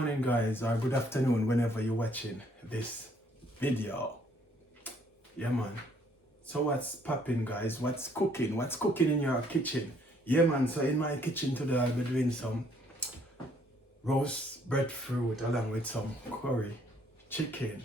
morning guys, or good afternoon whenever you're watching this video. Yeah man, so what's popping guys? What's cooking in your kitchen? Yeah man, so in my kitchen today I'll be doing some roast breadfruit along with some curry chicken.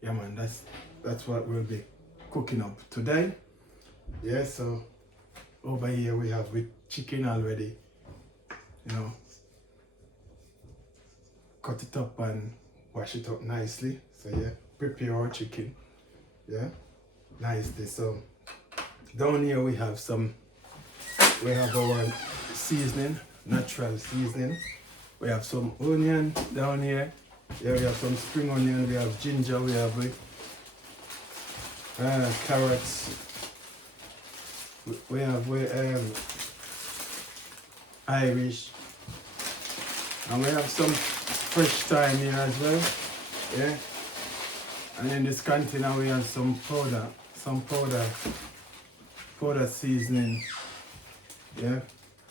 Yeah man, that's what we'll be cooking up today. Yeah, so over here we have with chicken already, you know, cut it up and wash it up nicely. So yeah, prepare our chicken, yeah, nicely. So down here we have our seasoning, natural seasoning. We have some onion down here. Yeah, we have some spring onion, we have ginger, we have carrots, we have Irish, and we have some fresh thyme here as well. Yeah, and in this container we have some powder seasoning. Yeah,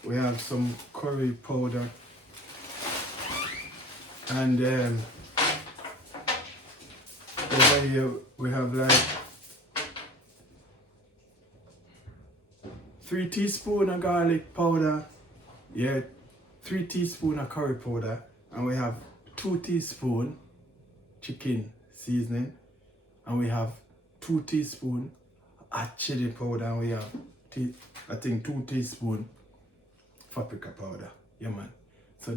we have some curry powder, and over here we have like 3 teaspoons of garlic powder, yeah, 3 teaspoons of curry powder, and we have 2 teaspoons chicken seasoning, and we have 2 teaspoons hot chili powder, and we have I think 2 teaspoons paprika powder. Yeah man. So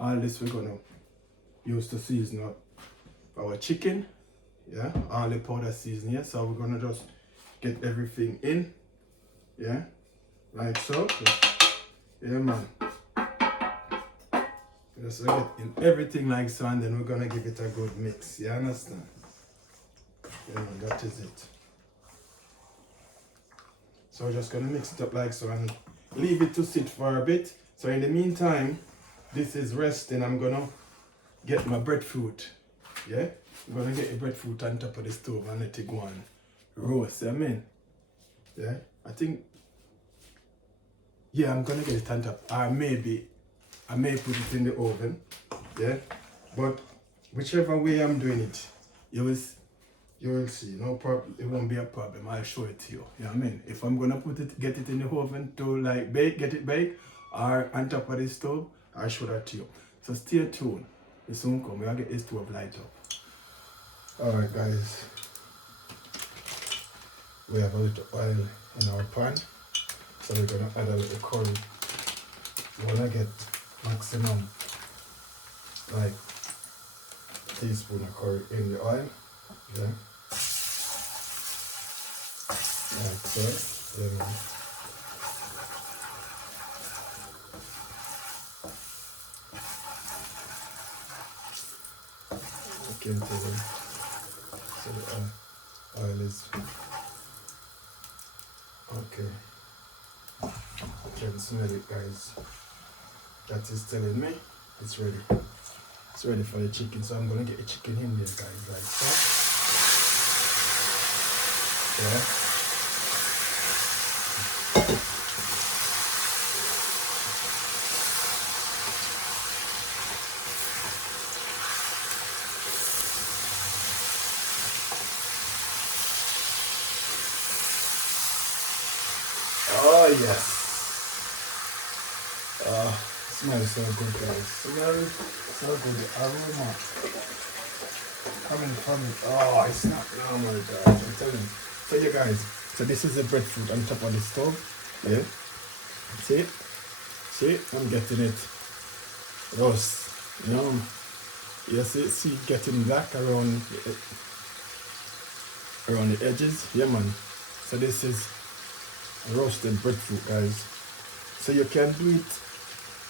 all this we're gonna use to season up our chicken. Yeah, all the powder seasoning here. So we're gonna just get everything in. Yeah, like so. Yeah man. Just get in everything like so, and then we're gonna give it a good mix. You understand? Yeah man, that is it. So we're just gonna mix it up like so and leave it to sit for a bit. So in the meantime, this is resting. I'm gonna get my breadfruit. Yeah, I'm gonna get the breadfruit on top of the stove and let it go on roast. I mean, yeah, I think, yeah, I'm gonna get it on top. Or maybe I may put it in the oven. Yeah, but whichever way I'm doing it, you will see. No problem. It won't be a problem. I'll show it to you. You know what I mean? If I'm gonna get it in the oven to like get it baked, or on top of the stove, I'll show that to you. So stay tuned. It soon come. We'll get this stove light up. Alright guys. We have a little oil in our pan. So we're gonna add a little curry. We wanna get maximum like a teaspoon of curry in the oil. Yeah. Like so. Yeah, man. Okay, so the oil is okay. You can smell it guys. That is telling me it's ready. It's ready for the chicken, so I'm gonna get the chicken in there guys, like so. Yeah. Oh yes. Smells so good guys. Smells so good. The aroma coming from it. Oh, it's not normal guys. I'm telling you. So you guys, so this is the breadfruit on top of the stove. Yeah. See, I'm getting it roast. You know, you see getting black around the edges. Yeah man. So this is roasted breadfruit guys. So you can do it.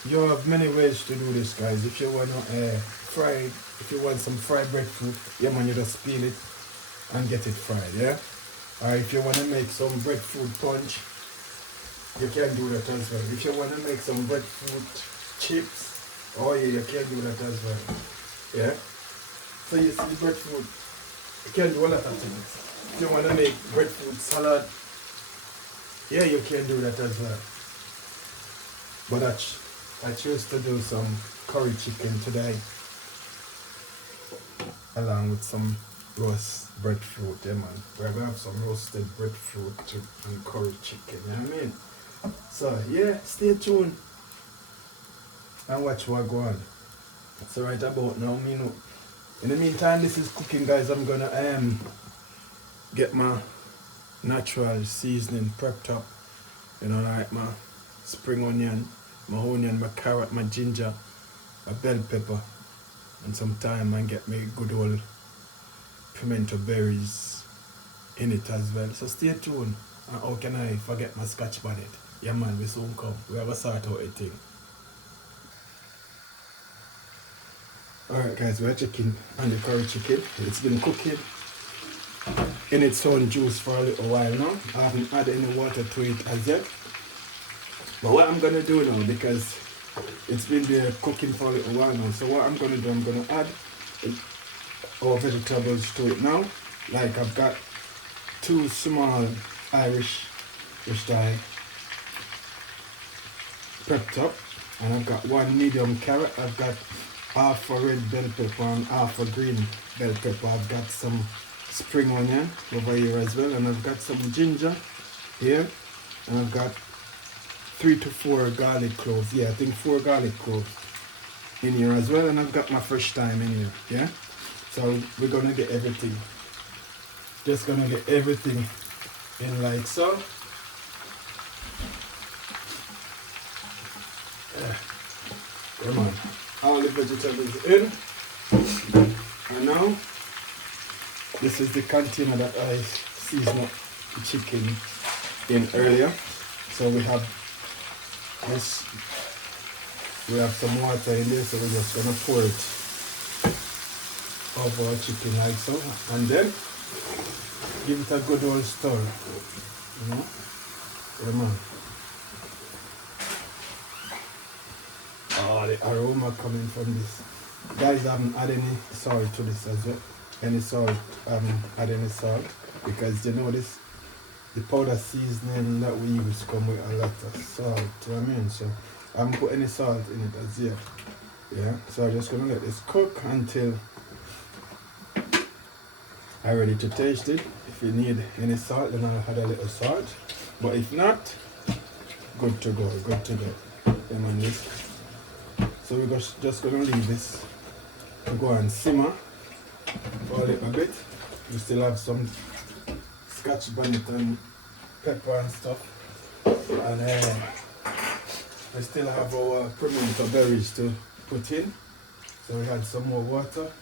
You have many ways to do this guys. If you want some fried breadfruit, yeah man, you just peel it and get it fried, yeah? Or if you want to make some breadfruit punch, you can do that as well. If you want to make some breadfruit chips, oh yeah, you can do that as well, yeah? So you see breadfruit, you can do a lot of things. If you want to make breadfruit salad, yeah, you can do that as well. But I choose to do some curry chicken today. along with some roast breadfruit, yeah man. We're gonna have some roasted breadfruit and curry chicken, you know what I mean? So yeah, stay tuned and watch what go on. So right about now, me know. In the meantime, this is cooking, guys. I'm gonna get my natural seasoning prepped up. You know, like my spring onion, my carrot, my ginger, my bell pepper, and some thyme, and get me good old pimento berries in it as well. So stay tuned. And how can I forget my scotch bonnet? Yeah man, we soon come. We have a sort out a thing. Alright guys, we're checking on the curry chicken. It's been cooking in its own juice for a little while now. I haven't added any water to it as yet. But what I'm gonna do now, because it's been there cooking for a little while now, so what I'm gonna do, I'm gonna add our vegetables to it now. Like I've got 2 small Irish style prepped up, and I've got 1 medium carrot. I've got half a red bell pepper and half a green bell pepper. I've got some spring onion over here as well, and I've got some ginger here, and I've got 3 to 4 garlic cloves. Yeah, I think 4 garlic cloves in here as well, and I've got my fresh thyme in here. Yeah, so we're gonna get everything. Just gonna get everything in like so. Come on, all the vegetables in, and now this is the container that I seasoned up the chicken in earlier. So we have this, we have some water in there, so we're just gonna pour it over our chicken like so, and then give it a good old stir. You know? Yeah man. Oh, the aroma coming from this. Guys, I haven't added any salt to this as well. Any salt, I haven't added any salt, because you know this, the powder seasoning that we use come with a lot of salt, you know what I mean? So I haven't put any salt in it as yet. Yeah, so I'm just gonna let this cook until I'm ready to taste it. If you need any salt, then I'll add a little salt. But if not, good to go, good to go. Yeah, man, this. So we're just gonna leave this to go and simmer for a little bit. We still have some scotch bonnet and pepper and stuff, and we still have our pimento berries to put in. So we had some more water,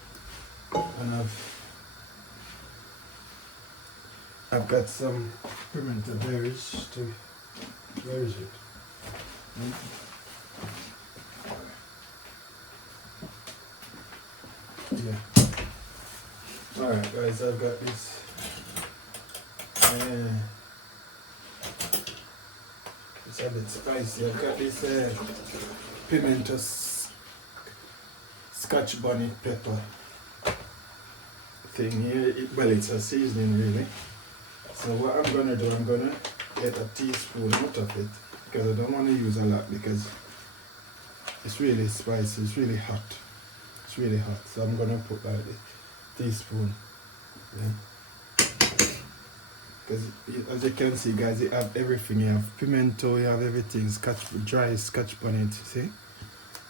and I've got some pimento berries to, where is it? Yeah. Alright guys, I've got this. It's a bit spicy. I've got this pimento scotch bonnet pepper thing here. Well, it's a seasoning really. So what I'm gonna do, I'm gonna get a teaspoon out of it, because I don't want to use a lot, because it's really spicy, it's really hot. It's really hot. So I'm gonna put like a teaspoon. Yeah. Because as you can see guys, you have everything. You have pimento, you have everything, dry scotch bonnet, see?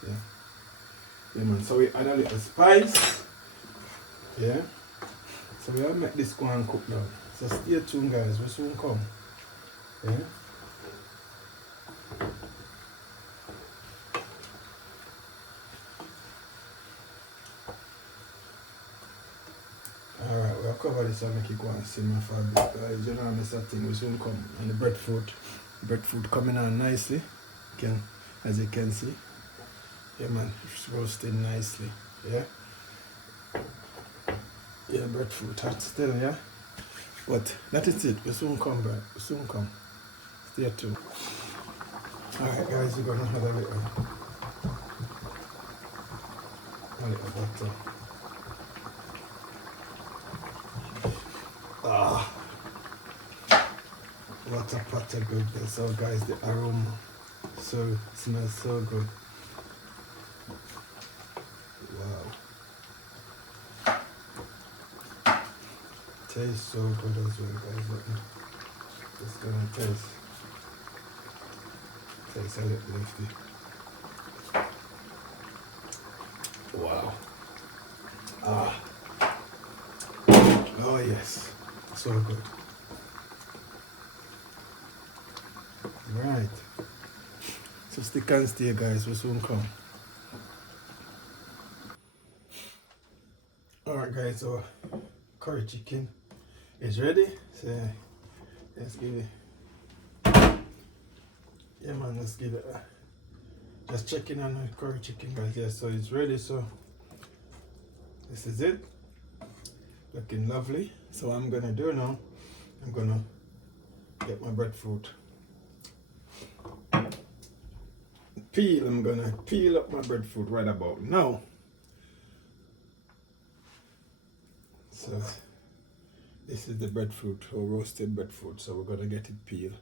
Yeah. Yeah man, so we add a little spice. Yeah. So we will make this go and cook now. So stay tuned guys, we soon come. Yeah. Alright, we'll cover this and make it go and simmer for a bit guys. You know this thing will soon come. And the breadfruit coming on nicely. As you can see. Yeah man, it's roasting nicely. Yeah. Yeah, breadfruit hot still, yeah. But that is it. We soon come, bro. We soon come. Stay tuned. Alright guys, we're gonna have a little butter. Ah, what a pot of goodness. So guys, the aroma, so it smells so good. Wow. tastes so good as well, guys. It's gonna taste a little lifty. Wow. Ah. Oh yes. So good. Right. So stick and stay, guys. We'll soon come. Alright, guys. So curry chicken is ready. So let's give it. Yeah, man. Let's give it. Just checking on the curry chicken, guys. Yeah. So it's ready. So this is it. Looking lovely. So what I'm gonna do now, I'm gonna get my breadfruit. I'm gonna peel up my breadfruit right about now. So this is the breadfruit or roasted breadfruit. So we're gonna get it peeled.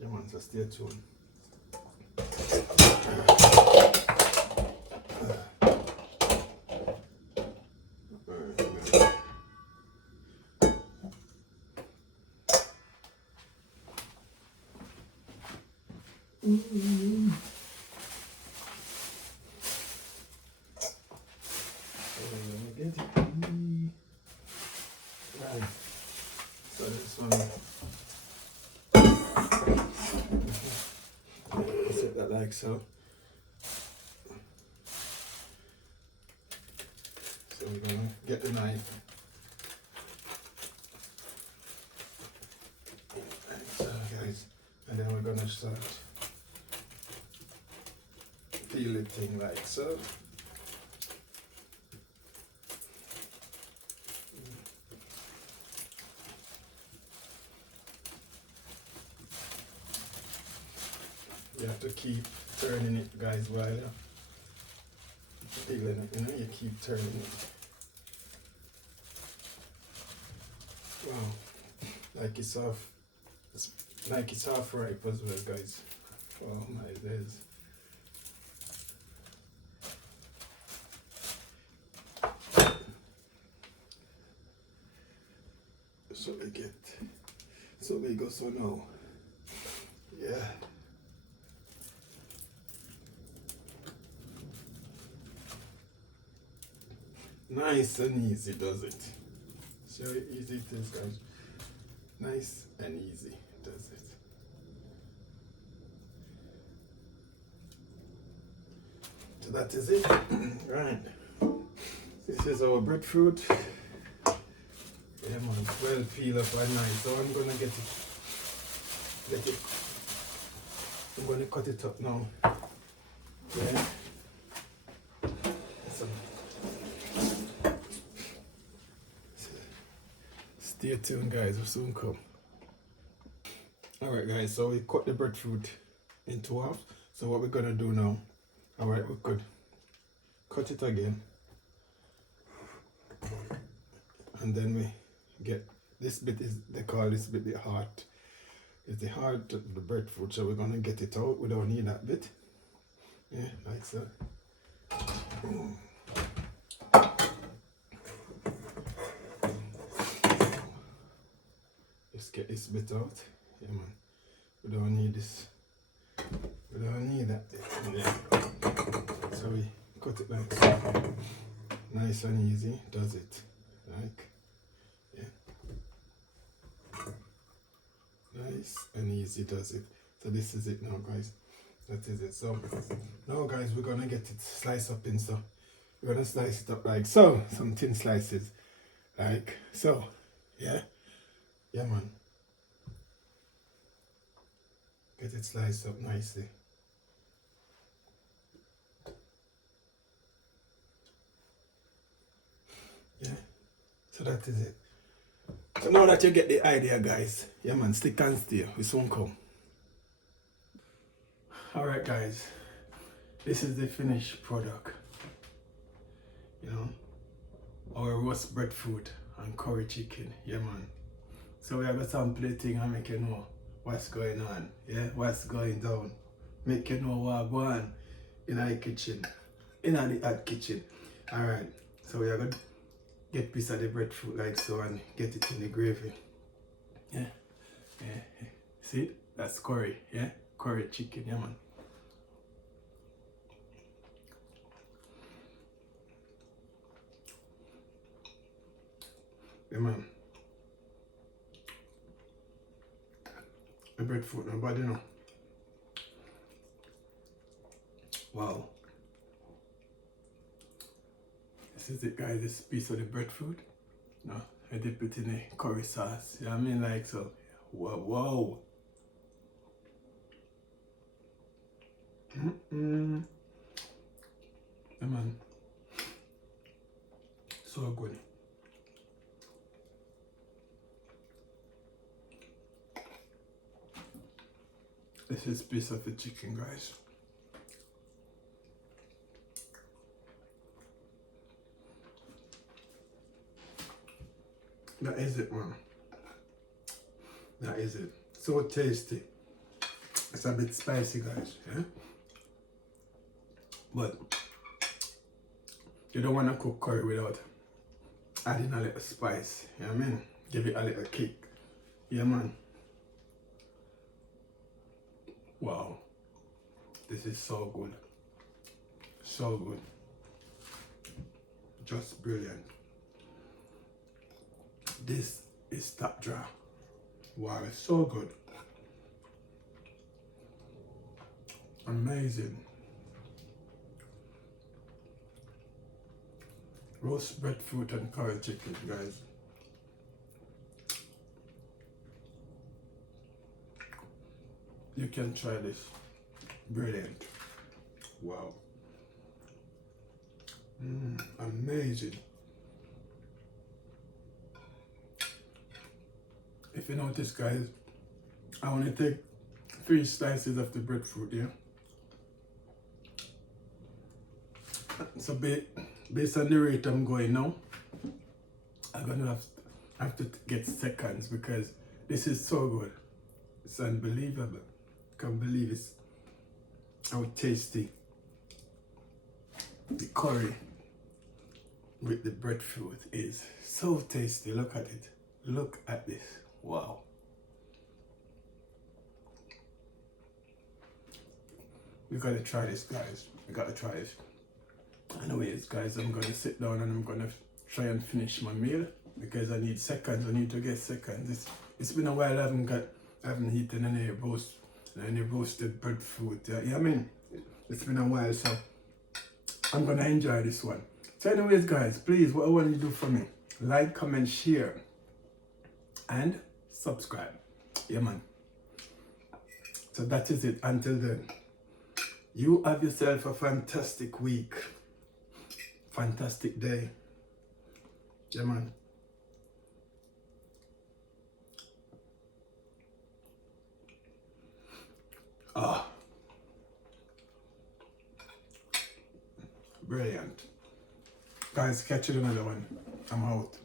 Yeah, man, so stay tuned. Right. So this one, set that like so. So we're gonna get the knife. Like so, guys, and then we're gonna start peel it thing like so. You have to keep turning it, guys, while you're peeling it, you know, you keep turning it. Wow, like it's half ripe as well, guys. Oh my days. So we go so now. Yeah. Nice and easy, does it? So easy it is, guys. Nice and easy, does it? So that is it. Right. This is our breadfruit. Yeah, man, well peeled up and nice. So I'm gonna get it. I'm gonna cut it up now. Yeah. So, stay tuned, guys. We'll soon come. Alright, guys. So we cut the breadfruit into half. So what we're gonna do now? Alright, we could cut it again. And then we get this bit, they call this bit the heart. It's the heart of the breadfruit, so we're gonna get it out. We don't need that bit. Yeah, like so. Just get this bit out. Yeah, man. We don't need this. We don't need that bit. Yeah. So we cut it like so. Nice and easy, does it? Like, yeah. Nice and easy, does it? So this is it now, guys. That is it. So now, guys, we're gonna get it sliced up in so. We're gonna slice it up like so. Some thin slices, like so. Yeah, yeah, man. Get it sliced up nicely. Yeah. So that is it. So now that you get the idea, guys, yeah, man, stick and stay. We soon come. Alright, guys, this is the finished product. You know, our roast breadfruit and curry chicken. Yeah, man. So we have a sample thing and make you know what's going on. Yeah, what's going down. Make you know what going on in the kitchen. In the hot kitchen. Alright, so we are going to get piece of the breadfruit like so and get it in the gravy. Yeah, yeah. See, that's curry, yeah? Curry chicken, yeah man. Yeah man. The breadfruit, nobody know. Wow. This is it guys, this piece of the breadfruit. No, I dip it in the curry sauce. You know what I mean? Like so. Whoa, whoa. Yeah man. So good. This is piece of the chicken guys. That is it man. That is it. So tasty. It's a bit spicy guys, yeah? But you don't want to cook curry without adding a little spice, you know what I mean? Give it a little kick. Yeah man. Wow. This is so good. So good. Just brilliant. This is top draw. Wow, it's so good. Amazing. Roast breadfruit and curry chicken, guys. You can try this. Brilliant. Wow. Amazing. If you notice, guys, I only take 3 slices of the breadfruit here. So based on the rate I'm going now, I'm gonna have to get seconds because this is so good. It's unbelievable. Can't believe it's how tasty the curry with the breadfruit is. So tasty. Look at it. Look at this. Wow. We gotta try this, guys. We gotta try this. Anyways, guys, I'm gonna sit down and I'm gonna try and finish my meal because I need seconds. I need to get seconds. It's been a while. I haven't eaten any roasted breadfruit. Yeah, I mean, it's been a while, so I'm gonna enjoy this one. So, anyways, guys, please, what I want you to do for me, like, comment, share, and subscribe. Yeah, man. So that is it. Until then, you have yourself a fantastic week. Fantastic day. Yeah, man. Brilliant. Guys, catch you in another one. I'm out.